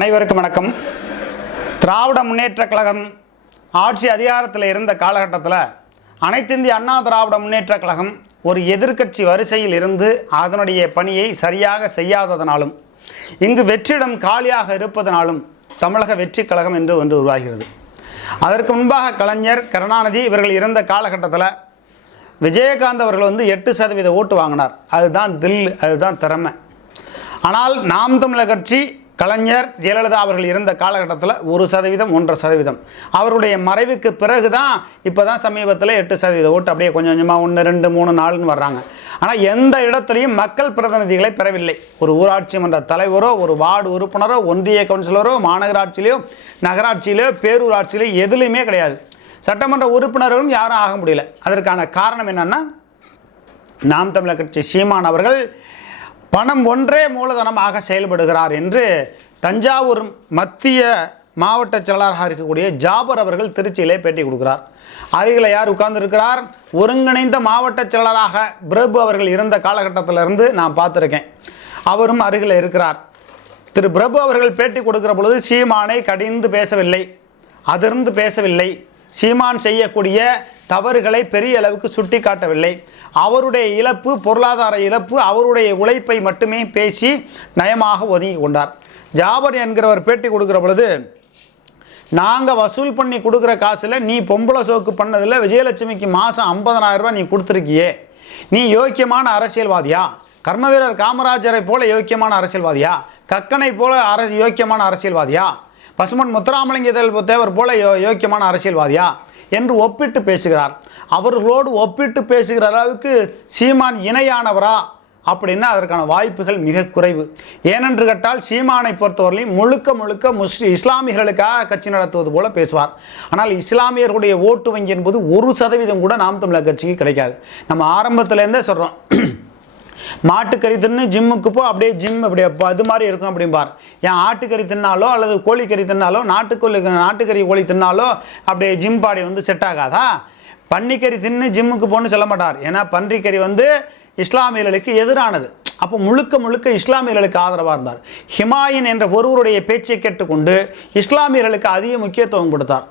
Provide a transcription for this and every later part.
அனைவருக்கும் வணக்கம். திராவிட முன்னேற்றக் கழகம் ஆட்சி அதிகாரத்தில் இருந்த காலகட்டத்தில் அனைத்திந்திய அண்ணா திராவிட முன்னேற்றக் கழகம் ஒரு எதிர்க்கட்சி வரிசையில் இருந்து அதனுடைய பணியை சரியாக செய்யாததனாலும் இங்கு வெற்றிடம் காலியாக இருப்பதனாலும் தமிழக வெற்றி கழகம் என்று ஒன்று உருவாகிறது. அதற்கு முன்பாக கலைஞர் கருணாநிதி இவர்கள் இருந்த காலகட்டத்தில் விஜயகாந்த் அவர்கள் வந்து எட்டு சதவீத ஓட்டு வாங்கினார். அதுதான் தில் அதுதான் திறமை. ஆனால் நாம் தமிழர் கட்சி கலைஞர் ஜெயலலிதா அவர்கள் இருந்த காலகட்டத்தில் ஒரு சதவீதம் ஒன்றரை சதவீதம். அவருடைய மறைவுக்கு பிறகு தான் இப்போ தான் சமீபத்தில் எட்டு சதவீத ஓட்டு அப்படியே கொஞ்சம் கொஞ்சமாக ஒன்று ரெண்டு மூணு நாலுன்னு வர்றாங்க. ஆனால் எந்த இடத்துலையும் மக்கள் பிரதிநிதிகளை பெறவில்லை. ஒரு ஊராட்சி மன்ற தலைவரோ ஒரு வார்டு உறுப்பினரோ ஒன்றிய கவுன்சிலரோ மாநகராட்சியிலையோ நகராட்சியிலையோ பேரூராட்சியிலையோ எதுலேயுமே கிடையாது. சட்டமன்ற உறுப்பினர்களும் யாரும் ஆக முடியல. அதற்கான காரணம் என்னென்னா நாம் தமிழர் கட்சி சீமான் அவர்கள் பணம் ஒன்றே மூலதனமாக செயல்படுகிறார் என்று தஞ்சாவூர் மத்திய மாவட்ட செயலாளராக இருக்கக்கூடிய ஜாபர் அவர்கள் திருச்சியிலே பேட்டி கொடுக்கிறார். அருகில் யார் உட்கார்ந்துருக்கிறார்? ஒருங்கிணைந்த மாவட்ட செயலராக பிரபு அவர்கள் இருந்த காலகட்டத்திலிருந்து நான் பார்த்துருக்கேன். அவரும் அருகில் இருக்கிறார். திரு பிரபு அவர்கள் பேட்டி கொடுக்கிற பொழுது சீமானை கடிந்து பேசவில்லை. அதிர்ந்து பேசவில்லை. சீமான் செய்யக்கூடிய தவறுகளை பெரிய அளவுக்கு சுட்டி காட்டவில்லை அவருடைய இழப்பு பொருளாதார இழப்பு அவருடைய உழைப்பை மட்டுமே பேசி நயமாக ஒதுங்கி கொண்டார். ஜாபர் என்கிறவர் பேட்டி கொடுக்குற பொழுது நாங்கள் வசூல் பண்ணி கொடுக்குற காசில் நீ பொம்பளை சோக்கு பண்ணதில் விஜயலட்சுமிக்கு மாதம் 50000 நீ கொடுத்துருக்கியே. நீ யோக்கியமான அரசியல்வாதியா? கர்மவீரர் காமராஜரை போல யோக்கியமான அரசியல்வாதியா? கக்கனை போல அரசு யோக்கியமான அரசியல்வாதியா? பசுமன் முத்துராமலிங்க தேவர் போல யோ யோக்கியமான அரசியல்வாதியா? என்று ஒப்பிட்டு பேசுகிறார். அவர்களோடு ஒப்பிட்டு பேசுகிற அளவுக்கு சீமான் இணையானவரா? அப்படின்னா அதற்கான வாய்ப்புகள் மிக குறைவு. ஏனென்று கேட்டால் சீமானை பொறுத்தவரையிலும் முழுக்க முழுக்க முஸ்லி இஸ்லாமியர்களுக்காக கட்சி நடத்துவது போல பேசுவார். ஆனால் இஸ்லாமியர்களுடைய ஓட்டு வங்கி என்பது ஒரு சதவீதம் கூட நாம் தமிழர் கட்சிக்கு கிடைக்காது. நம்ம ஆரம்பத்துலேருந்தே சொல்கிறோம் மாட்டுக்கறி தின்னு ஜிம்முக்கு போ அப்படியே ஜிம் அப்படியே அது மாதிரி இருக்கும் அப்படிம்பார். ஏன் ஆட்டுக்கறி தின்னாலோ அல்லது கோழிக்கறி தின்னாலோ நாட்டுக்கோழி நாட்டுக்கறி கோழி தின்னாலோ அப்படியே ஜிம் பாடி வந்து செட் ஆகாதா? பன்னிக்கறி தின்னு ஜிம்முக்கு போன்னு சொல்ல மாட்டார். ஏன்னா பன்றிக்கறி வந்து இஸ்லாமியர்களுக்கு எதிரானது. அப்போ முழுக்க முழுக்க இஸ்லாமியர்களுக்கு ஆதரவாக இருந்தார். ஹிமாயின் என்ற ஒருவருடைய பேச்சை கேட்டுக்கொண்டு இஸ்லாமியர்களுக்கு அதிக முக்கியத்துவம் கொடுத்தார்.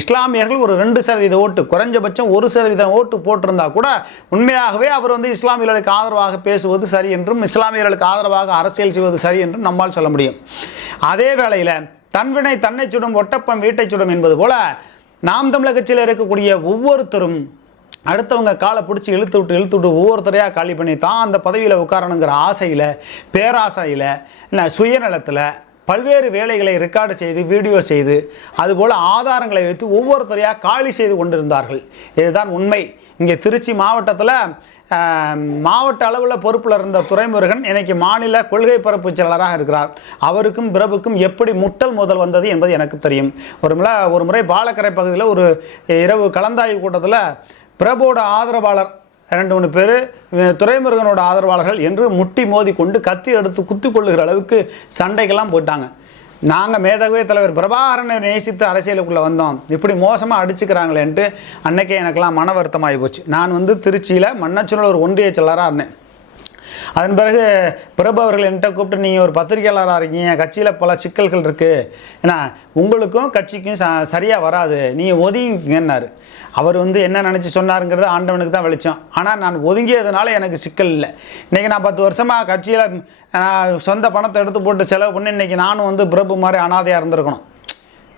இஸ்லாமியர்கள் ஒரு ரெண்டு சதவீத ஓட்டு குறைஞ்சபட்சம் ஒரு சதவீதம் ஓட்டு போட்டிருந்தா கூட உண்மையாகவே அவர் வந்து இஸ்லாமியர்களுக்கு ஆதரவாக பேசுவது சரி என்றும் இஸ்லாமியர்களுக்கு ஆதரவாக அரசியல் செய்வது சரி என்றும் நம்மால் சொல்ல முடியும். அதே வேளையில் தன்வினை தன்னை சுடும் ஒட்டப்பம் வீட்டை சுடும் என்பது போல நாம் தமிழகத்தில் இருக்கக்கூடிய ஒவ்வொருத்தரும் அடுத்தவங்க காலை பிடிச்சி இழுத்து விட்டு இழுத்து விட்டு ஒவ்வொருத்தரையாக காலி பண்ணி தான் அந்த பதவியில் உட்காரணுங்கிற ஆசையில் பேராசையில் இல்லை சுயநலத்தில் பல்வேறு வேலைகளை ரெக்கார்டு செய்து வீடியோ செய்து அதுபோல் ஆதாரங்களை வைத்து ஒவ்வொருத்தரையாக காலி செய்து கொண்டிருந்தார்கள். இதுதான் உண்மை. இங்கே திருச்சி மாவட்டத்தில் மாவட்ட அளவில் பொறுப்பில் இருந்த துரைமுருகன் இன்னைக்கு மாநில கொள்கை பரப்பு செயலராக இருக்கிறார். அவருக்கும் பிரபுக்கும் எப்படி முட்டல் முதல் வந்தது என்பது எனக்கு தெரியும். ஒரு முறை ஒரு முறை பாலக்கரை பகுதியில் ஒரு இரவு கலந்தாய்வு கூட்டத்தில் பிரபுவோட ஆதரவாளர் ரெண்டு மூணு பேர் துரைமுருகனோட ஆதரவாளர்கள் என்று முட்டி மோதி கொண்டு கத்தி எடுத்து குத்தி கொள்ளுகிற அளவுக்கு சண்டைக்கெல்லாம் போயிட்டாங்க நாங்கள் மேதகவே தலைவர் பிரபாகரனை நேசித்து அரசியலுக்குள்ளே வந்தோம். இப்படி மோசமாக அடிச்சுக்கிறாங்களேன்ட்டு அன்னைக்கே எனக்கெல்லாம் மன வருத்தமாகி போச்சு. நான் வந்து திருச்சியில் மன்னச்சநல்லூர் ஒன்றிய செயலராக இருந்தேன். அதன் பிறகு பிரபு அவர்கள் என்கிட்ட கூப்பிட்டு நீங்கள் ஒரு பத்திரிகையாளராக இருக்கீங்க கட்சியில் பல சிக்கல்கள் இருக்குது ஏன்னா உங்களுக்கும் கட்சிக்கும் ச சரியாக வராது. நீங்கள் ஒதுங்கிங்கன்னாரு. அவர் வந்து என்ன நினச்சி சொன்னாருங்கிறது ஆண்டவனுக்கு தான் வெளிச்சம். ஆனால் நான் ஒதுங்கியதுனால எனக்கு சிக்கல் இல்லை. இன்றைக்கி நான் பத்து வருஷமாக கட்சியில் நான் சொந்த பணத்தை எடுத்து போட்டு செலவு பண்ணி இன்றைக்கி நானும் வந்து பிரபு மாதிரி அனாதையாக இருந்திருக்கணும்.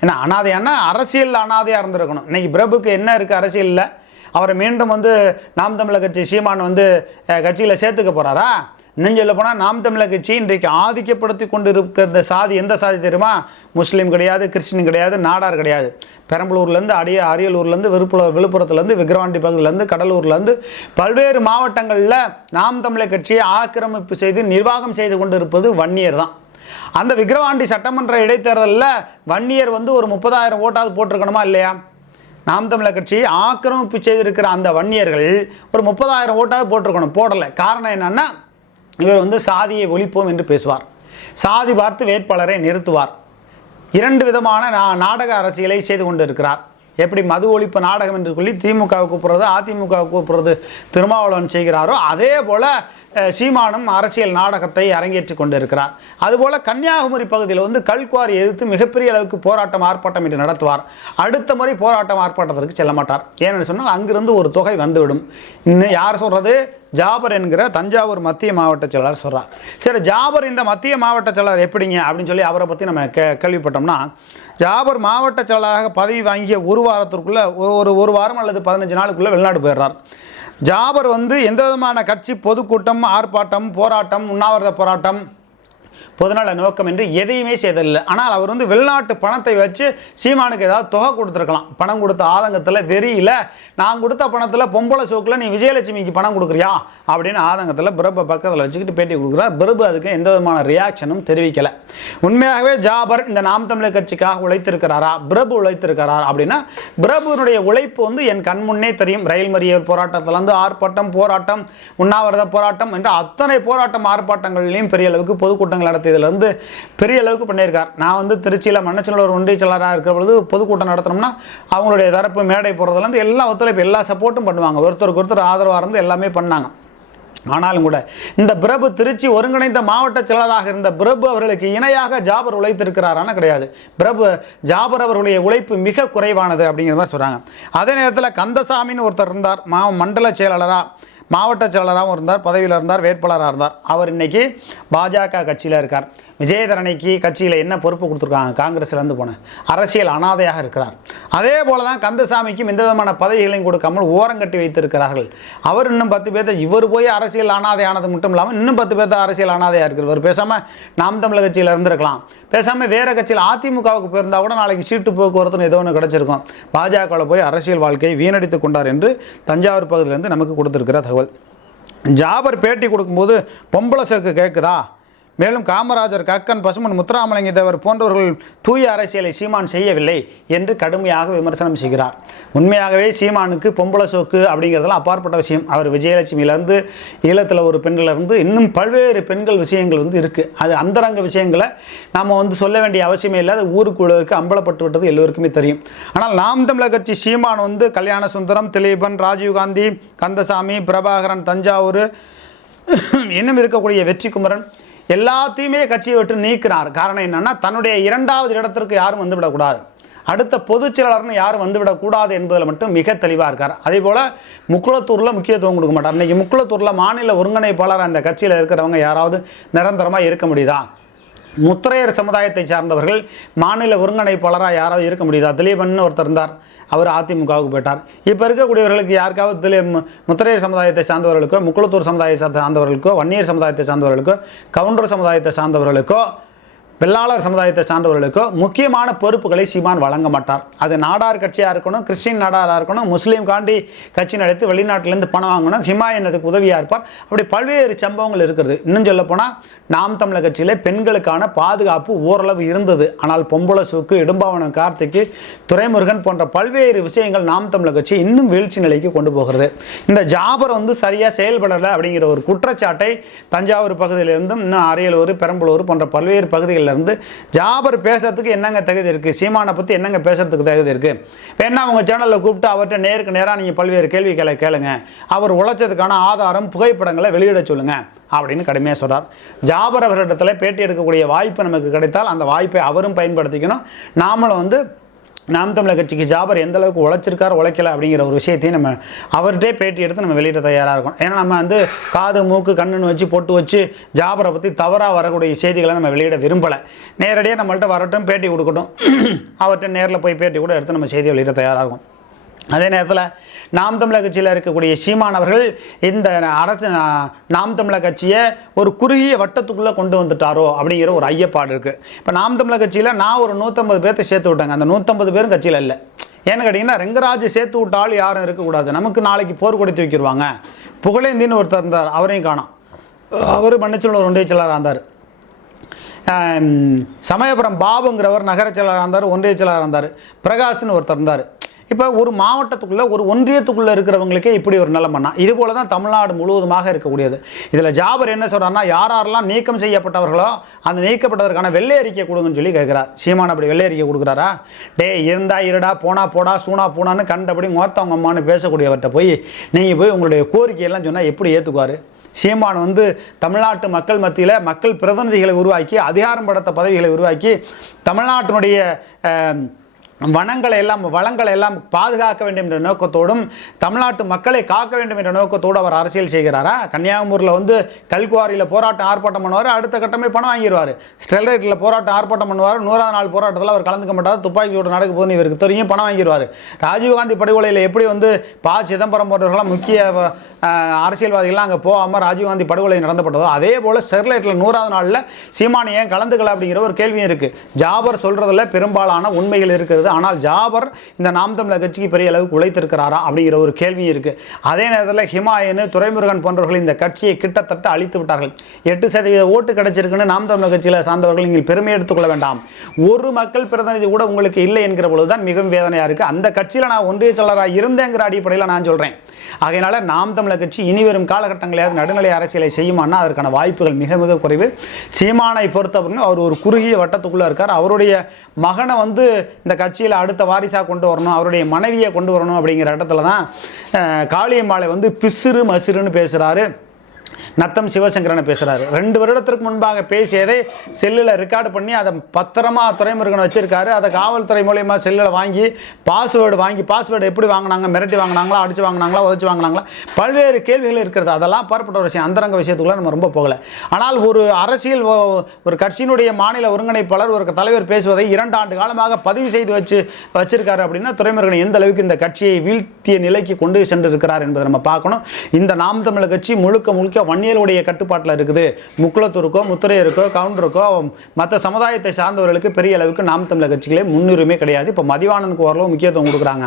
ஏன்னா அனாதையானா அரசியல் அனாதையாக இருந்திருக்கணும். இன்றைக்கி பிரபுக்கு என்ன இருக்குது அரசியலில்? அவரை மீண்டும் வந்து நாம் தமிழர் கட்சி சீமான் வந்து கட்சியில் சேர்த்துக்க போகிறாரா இன்னும் சொல்ல போனால் நாம் தமிழர் கட்சி இன்றைக்கு ஆதிக்கப்படுத்தி கொண்டு இருக்கிற சாதி எந்த சாதி தெரியுமா? முஸ்லீம் கிடையாது கிறிஸ்டின் கிடையாது நாடார் கிடையாது. பெரம்பலூர்லேருந்து அடிய அரியலூர்லேருந்து விழுப்புரம் விழுப்புரத்துலேருந்து விக்கிரவாண்டி பகுதியிலேருந்து கடலூர்லேருந்து பல்வேறு மாவட்டங்களில் நாம் தமிழர் கட்சியை ஆக்கிரமிப்பு செய்து நிர்வாகம் செய்து கொண்டு இருப்பது வன்னியர் தான். அந்த விக்கிரவாண்டி சட்டமன்ற இடைத்தேர்தலில் வன்னியர் வந்து ஒரு முப்பதாயிரம் ஓட்டாவது போட்டிருக்கணுமா இல்லையா? நாம் தமிழர் கட்சி ஆக்கிரமிப்பு செய்திருக்கிற அந்த வன்னியர்கள் ஒரு முப்பதாயிரம் ஓட்டாவது போட்டிருக்கணும். போடலை. காரணம் என்னன்னா இவர் வந்து சாதியை ஒழிப்போம் என்று பேசுவார். சாதி பார்த்து வேட்பாளரை நிறுத்துவார். இரண்டு விதமான நாடக அரசியலை செய்து கொண்டிருக்கிறார். எப்படி மது ஒழிப்பு நாடகம் என்று சொல்லி திமுகவை கூப்பிடுறது அதிமுகவை கூப்பிடுறது திருமாவளவன் செய்கிறாரோ அதே போல் சீமானும் அரசியல் நாடகத்தை அரங்கேற்றி கொண்டிருக்கிறார். அதுபோல் கன்னியாகுமரி பகுதியில் வந்து கல்குவாரி எதிர்த்து மிகப்பெரிய அளவுக்கு போராட்டம் ஆர்ப்பாட்டம் என்று நடத்துவார். அடுத்த முறை போராட்டம் ஆர்ப்பாட்டத்திற்கு செல்ல மாட்டார். ஏன்னு சொன்னால் அங்கிருந்து ஒரு தொகை வந்துவிடும். இன்னும் யார் சொல்கிறது ஜாபர் என்கிற தஞ்சாவூர் மத்திய மாவட்ட செயலாளர் சொல்கிறார் சரி ஜாபர் இந்த மத்திய மாவட்ட செயலாளர் எப்படிங்க? அப்படின்னு சொல்லி அவரை பற்றி நம்ம கே கேள்விப்பட்டோம்னா ஜாபர் மாவட்ட செயலாளராக பதவி வாங்கிய ஒரு வாரத்திற்குள்ளே ஒரு ஒரு வாரம் அல்லது பதினஞ்சு நாளுக்குள்ளே வெளிநாடு போயிடுறார். ஜாபர் வந்து எந்த விதமான கட்சி பொதுக்கூட்டம் ஆர்ப்பாட்டம் போராட்டம் உண்ணாவிரத போராட்டம் பொதுநல நோக்கம் என்று எதையுமே செய்ததில்லை. ஆனால் அவர் வந்து வெளிநாட்டு பணத்தை வச்சு சீமானுக்கு ஏதாவது தொகை கொடுத்துருக்கலாம். பணம் கொடுத்த ஆதங்கத்தில் வெறியில் நான் கொடுத்த பணத்தில் பொம்பளை சோக்கில் நீ விஜயலட்சுமிக்கு பணம் கொடுக்குறியா? அப்படின்னு ஆதங்கத்தில் பிரபு பக்கத்தில் வச்சுக்கிட்டு பேட்டி கொடுக்குறார். பிரபு அதுக்கு எந்த விதமான ரியாக்ஷனும் தெரிவிக்கலை. உண்மையாகவே ஜாபர் இந்த நாம் தமிழர் கட்சிக்காக உழைத்திருக்கிறாரா? பிரபு உழைத்திருக்கிறாரா? அப்படின்னா பிரபுனுடைய உழைப்பு வந்து என் கண் முன்னே தெரியும். ரயில் மறியல் போராட்டத்திலேருந்து ஆர்ப்பாட்டம் போராட்டம் உண்ணாவிரத போராட்டம் என்ற அத்தனை போராட்டம் ஆர்ப்பாட்டங்கள்லையும் பெரிய அளவுக்கு பொதுக்கூட்டங்கள் நடத்தியதுலேருந்து பெரிய அளவுக்கு பண்ணியிருக்கார். நான் வந்து திருச்சியில் மன்னச்சநல்லூர் ஒரு ஒன்றியச்சலராக இருக்கிற பொழுது பொதுக்கூட்டம் நடத்தினோம்னா அவங்களுடைய தரப்பு மேடை போகிறதுலேருந்து எல்லா ஒத்துழைப்பு எல்லா சப்போர்ட்டும் பண்ணுவாங்க. ஒருத்தருக்கு ஒருத்தர் ஆதரவாக இருந்து எல்லாமே பண்ணாங்க. ஆனாலும் கூட இந்த பிரபு திருச்சி ஒருங்கிணைந்த மாவட்ட செயலராக இருந்த பிரபு அவர்களுக்கு இணையாக ஜாபர் உழைத்திருக்கிறாரான கிடையாது. பிரபு ஜாபர் அவர்களுடைய உழைப்பு மிக குறைவானது அப்படிங்கிற மாதிரி சொல்கிறாங்க அதே நேரத்தில் கந்தசாமின்னு ஒருத்தர் இருந்தார். மா மண்டல செயலாளராக மாவட்ட செயலராகவும் இருந்தார் பதவியில் இருந்தார் வேட்பாளராக இருந்தார். அவர் இன்னைக்கு பாஜக கட்சியில் இருக்கார். விஜயதரணிக்கு கட்சியில் என்ன பொறுப்பு கொடுத்துருக்காங்க? காங்கிரஸ்லேருந்து போன அரசியல் அனாதையாக இருக்கிறார். அதே போல தான் கந்தசாமிக்கும் எந்த விதமான பதவிகளையும் கொடுக்காமல் ஓரங்கட்டி வைத்திருக்கிறார்கள். அவர் இன்னும் பத்து பேர்த்த இவர் போய் அரசியல் அனாதையானது மட்டும் இல்லாமல் இன்னும் பத்து பேர்த்த அரசியல் அனாதையாக இருக்கிறவர். பேசாமல் நாம் தமிழர் கட்சியில் இருந்திருக்கலாம். பேசாமல் வேறு கட்சியில் அதிமுகவுக்கு போயிருந்தால் கூட நாளைக்கு சீட்டு போக்குவரத்துன்னு ஏதோ ஒன்று கிடச்சிருக்கும். பாஜகவில் போய் அரசியல் வாழ்க்கையை வீணடித்து கொண்டார் என்று தஞ்சாவூர் பகுதியிலேருந்து நமக்கு கொடுத்துருக்கிற தகவல். ஜாபர் பேட்டி கொடுக்கும்போது பொம்பளை சேக்கு கேட்குதா மேலும் காமராஜர் கக்கன் பசுமன் முத்துராமலிங்க தேவர் போன்றவர்கள் தூய அரசியலை சீமான் செய்யவில்லை என்று கடுமையாக விமர்சனம் செய்கிறார். உண்மையாகவே சீமானுக்கு பொம்பளை சோக்கு அப்படிங்கிறதெல்லாம் அப்பாற்பட்ட விஷயம். அவர் விஜயலட்சுமியிலேருந்து ஈழத்தில் ஒரு பெண்களிலிருந்து இன்னும் பல்வேறு பெண்கள் விஷயங்கள் வந்து இருக்குது அது அந்தரங்க விஷயங்களை நாம் வந்து சொல்ல வேண்டிய அவசியமே இல்லை. அது ஊருக்குழுவுக்கு அம்பலப்பட்டு விட்டது எல்லோருக்குமே தெரியும். ஆனால் நாம் தமிழர் கட்சி சீமான் வந்து கல்யாண சுந்தரம் திலீபன் ராஜீவ்காந்தி கந்தசாமி பிரபாகரன் தஞ்சாவூர் இன்னும் இருக்கக்கூடிய வெற்றி குமரன் எல்லாத்தையுமே கட்சியை விட்டு நீக்கிறார். காரணம் என்னென்னா தன்னுடைய இரண்டாவது இடத்திற்கு யாரும் வந்துவிடக்கூடாது. அடுத்த பொதுச் செயலாளர்னு யாரும் வந்துவிடக்கூடாது என்பதில் மட்டும் மிக தெளிவாக இருக்கார். அதே போல் முக்குளத்தூரில் முக்கியத்துவம் கொடுக்க மாட்டார். இன்றைக்கி முக்குளத்தூரில் மாநில ஒருங்கிணைப்பாளர் அந்த கட்சியில் இருக்கிறவங்க யாராவது நிரந்தரமாக இருக்க முடியுதா? முத்திரையர் சமுதாயத்தை சார்ந்தவர்கள் மாநில ஒருங்கிணைப்பாளராக யாராவது இருக்க முடியுதா? திலீபன் ஒருத்தர் இருந்தார். அவர் அதிமுகவுக்கு போயிட்டார். இப்போ இருக்கக்கூடியவர்களுக்கு யாருக்காவது திலீப் முத்திரையர் சமுதாயத்தை சார்ந்தவர்களுக்கோ முக்குளத்தூர் சமுதாயத்தை சார்ந்தவர்களுக்கோ வன்னியர் சமுதாயத்தை சார்ந்தவர்களுக்கோ கவுண்டர் சமுதாயத்தை சார்ந்தவர்களுக்கோ வெள்ளாளர் சமுதாயத்தை சார்ந்தவர்களுக்கோ முக்கியமான பொறுப்புகளை சீமான் வழங்க மாட்டார். அது நாடார் கட்சியாக இருக்கணும் கிறிஸ்டின் நாடாராக இருக்கணும் முஸ்லீம் காண்டி கட்சி நடத்தி வெளிநாட்டிலேருந்து பணம் வாங்கணும் ஹிமா அதுக்கு உதவியாக இருப்பார். அப்படி பல்வேறு சம்பவங்கள் இருக்கிறது இன்னும் சொல்ல போனால் நாம் தமிழர் கட்சியில் பெண்களுக்கான பாதுகாப்பு ஓரளவு இருந்தது. ஆனால் பொம்பளை சூக்கு இடும்பாவனம் கார்த்திக்கு துரைமுருகன் போன்ற பல்வேறு விஷயங்கள் நாம் தமிழர் கட்சி இன்னும் வீழ்ச்சி நிலைக்கு கொண்டு போகிறது. இந்த ஜாபர் வந்து சரியாக செயல்படலை அப்படிங்கிற ஒரு குற்றச்சாட்டை தஞ்சாவூர் பகுதியிலிருந்தும் இன்னும் அரியலூர் பெரம்பலூர் போன்ற பல்வேறு பகுதிகளில் இருந்து ஜாபர் பேசுறதுக்கு என்னங்க தகுதி இருக்குது சீமானை பற்றி என்னங்க பேசுறதுக்கு தகுதி இருக்குது வேணா உங்கள் சேனலில் கூப்பிட்டு அவர்கிட்ட நேருக்கு நேராக நீங்கள் பல்வேறு கேள்விகளை கேளுங்க. அவர் உழைச்சதுக்கான ஆதாரம் புகைப்படங்களை வெளியிட சொல்லுங்க அப்படின்னு கடுமையாக சொல்கிறார் ஜாபர் அவர்களிடத்தில் பேட்டி எடுக்கக்கூடிய வாய்ப்பு நமக்கு கிடைத்தால் அந்த வாய்ப்பை அவரும் பயன்படுத்திக்கணும். நாமளும் வந்து நாம் தமிழர் கட்சிக்கு ஜாபர் எந்த அளவுக்கு உழைச்சிருக்கார் உழைக்கல அப்படிங்கிற ஒரு விஷயத்தையும் நம்ம அவர்கிட்டே பேட்டி எடுத்து நம்ம வெளியிட தயாராக இருக்கும். ஏன்னா நம்ம வந்து காது மூக்கு கண்ணுன்னு வச்சு பொட்டு வச்சு ஜாபரை பற்றி தவறாக வரக்கூடிய செய்திகளை நம்ம வெளியிட விரும்பலை. நேரடியாக நம்மள்ட்ட வரட்டும் பேட்டி கொடுக்கட்டும். அவர்கிட்ட நேரில் போய் பேட்டி கூட எடுத்து நம்ம செய்தி வெளியிட தயாராக இருக்கும். அதே நேரத்தில் நாம் தமிழர் கட்சியில் இருக்கக்கூடிய சீமான் அவர்கள் இந்த அரசு நாம் தமிழர் கட்சியை ஒரு குறுகிய வட்டத்துக்குள்ளே கொண்டு வந்துட்டாரோ அப்படிங்கிற ஒரு ஐயப்பாடு இருக்குது இப்போ நாம் தமிழர் கட்சியில் நான் ஒரு நூற்றம்பது பேர்த்தை சேர்த்து விட்டாங்க. அந்த நூற்றம்பது பேரும் கட்சியில் இல்லை. ஏன்னு கேட்டிங்கன்னா ரெங்கராஜ் சேர்த்து விட்ட யாரும் இருக்கக்கூடாது நமக்கு நாளைக்கு போர் கொடுத்து தூக்கிடுவாங்க புகழேந்தின்னு ஒருத்தர் இருந்தார். அவரையும் காணும். அவர் மன்னிச்சூர் ஒன்றிய செயலராக இருந்தார். சமயபுரம் பாபுங்கிறவர் நகர செயலராக இருந்தார் ஒன்றிய செயலராக இருந்தார். பிரகாஷ்னு ஒருத்தர் இருந்தார். இப்போ ஒரு மாவட்டத்துக்குள்ளே ஒரு ஒன்றியத்துக்குள்ளே இருக்கிறவங்களுக்கே இப்படி ஒரு நிலைமைனா இது போல தான் தமிழ்நாடு முழுவதுமாக இருக்கக்கூடியது. இதில் ஜாபர் என்ன சொல்கிறாருன்னா யார் யாரெல்லாம் நீக்கம் செய்யப்பட்டவர்களோ அந்த நீக்கப்பட்டதற்கான வெள்ளை அறிக்கை கொடுங்கன்னு சொல்லி கேட்குறார். சீமான் அப்படி வெள்ளை அறிக்கை கொடுக்குறாரா? டே இருந்தா இருடா போனா போடா சூனா போனான்னு கண்டபடி மோத்தவங்க அம்மான்னு பேசக்கூடியவர்கிட்ட போய் நீங்கள் போய் உங்களுடைய கோரிக்கையெல்லாம் சொன்னால் எப்படி ஏற்றுக்குவார் சீமான் வந்து தமிழ்நாட்டு மக்கள் மத்தியில் மக்கள் பிரதிநிதிகளை உருவாக்கி அதிகாரம் படுத்த பதவிகளை உருவாக்கி தமிழ்நாட்டினுடைய வனங்களை எல்லாம் வளங்களை எல்லாம் பாதுகாக்க வேண்டும் என்ற நோக்கத்தோடும் தமிழ்நாட்டு மக்களை காக்க வேண்டும் என்ற நோக்கத்தோடு அவர் அரசியல் செய்கிறாரா? கன்னியாகுமரியில் வந்து கல்குவாரியில் போராட்டம் ஆர்ப்பாட்டம் பண்ணுவார் அடுத்த கட்டமே பணம் வாங்கிடுவார் ஸ்டெர்லைட்டில் போராட்டம் ஆர்ப்பாட்டம் பண்ணுவார் நூறாவது நாள் போராட்டத்தில் அவர் கலந்துக்க மாட்டார் துப்பாக்கி சூடு நடக்க போதுன்னு இவருக்கு தெரியும் பணம் வாங்கிடுவார் ராஜீவ்காந்தி படுகொலையில் எப்படி வந்து ப. சிதம்பரம் போன்றவர்களாம் முக்கிய அரசியல்வாதிகள்லாம் அங்கே போகாமல் ராஜீவ்காந்தி படுகொலை நடந்தப்பட்டதோ அதே போல் ஸ்டெர்லைட்டில் நூறாவது நாளில் சீமானி ஏன் கலந்துக்கல அப்படிங்கிற ஒரு கேள்வியும் இருக்குது ஜாபர் சொல்கிறதுல பெரும்பாலான உண்மைகள் இருக்கிறது. ஆனால் ஜாபர் இந்த நாம் தமிழர் கட்சிக்கு பெரிய அளவுக்கு உழைத்திருக்கிறாரா அப்படிங்கிற ஒரு கேள்வியும் இருக்குது அதே நேரத்தில் ஹிமாயனு துரைமுருகன் போன்றவர்கள் இந்த கட்சியை கிட்டத்தட்ட அழித்து விட்டார்கள். எட்டு சதவீத ஓட்டு கிடைச்சிருக்குன்னு நாம் தமிழர் கட்சியில் சார்ந்தவர்கள் நீங்கள் பெருமை எடுத்துக்கொள்ள வேண்டாம். ஒரு மக்கள் பிரதிநிதி கூட உங்களுக்கு இல்லை என்கிற பொழுது தான் மிகவும் வேதனையாக இருக்குது அந்த கட்சியில் நான் ஒன்றிய செயலராக இருந்தேங்கிற அடிப்படையில் நான் சொல்கிறேன் அதனால் நாம் தமிழர் கட்சி இனி வரும் நடுநிலை அரசியலை செய்யுமானா அதற்கான வாய்ப்புகள் மிக மிக குறைவு. சீமானை பொறுத்தவரைக்கும் அவர் ஒரு குறுகிய வட்டத்துக்குள்ளே இருக்கார். அவருடைய மகனை வந்து இந்த கட்சியில் அடுத்த வாரிசாக கொண்டு வரணும் அவருடைய மனைவியை கொண்டு வரணும் அப்படிங்கிற இடத்துல தான் காளியம்மாளை வந்து பிசிறு மசிறுன்னு பேசுகிறாரு நத்தம் சிவசங்கரனை பேசுகிறாரு ரெண்டு வருடத்திற்கு முன்பாக பேசியதை செல்லில் ரெக்கார்டு பண்ணி அதை பத்திரமா துறைமுருகன் வச்சுருக்காரு. அதை காவல்துறை மூலயமா செல்லில் வாங்கி பாஸ்வேர்டு வாங்கி பாஸ்வேர்டு எப்படி வாங்கினாங்க மிரட்டி வாங்கினாங்களா அடிச்சு வாங்கினாங்களா உதச்சு வாங்கினாங்களா பல்வேறு கேள்விகள் இருக்கிறது. அதெல்லாம் பரப்பட்ட ஒரு விஷயம். அந்தரங்க விஷயத்துக்குள்ள நம்ம ரொம்ப போகலை. ஆனால் ஒரு அரசியல் ஒரு கட்சியினுடைய மாநில ஒருங்கிணைப்பாளர் ஒரு தலைவர் பேசுவதை இரண்டு ஆண்டு காலமாக பதிவு செய்து வச்சு வச்சிருக்காரு அப்படின்னா துறைமுருகன் எந்த அளவுக்கு இந்த கட்சியை வீழ்த்திய நிலைக்கு கொண்டு சென்று இருக்கிறார் என்பதை நம்ம பார்க்கணும். இந்த நாம் தமிழர் கட்சி முழுக்க முழுக்க வன்னியருடைய கட்டுப்பாட்டில் இருக்குது. முக்குளத்தூருக்கோ முத்திரையருக்கோ கவுண்டருக்கோ மற்ற சமுதாயத்தை சார்ந்தவர்களுக்கு பெரிய அளவுக்கு நாம் தமிழர் கட்சிகளே முன்னுரிமை கிடையாது. இப்போ மதிவாணனுக்கு ஓரளவு முக்கியத்துவம் கொடுக்குறாங்க.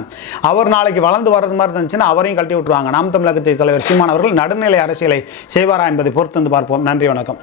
அவர் நாளைக்கு வளர்ந்து வர்றது மாதிரி இருந்துச்சுன்னா அவரையும் கழட்டி விட்டுருவாங்க. நாம் தமிழர் கட்சி தலைவர் சீமான் அவர்கள் நடுநிலை அரசியலை செய்வாரா என்பதை பொறுத்து வந்து பார்ப்போம். நன்றி வணக்கம்.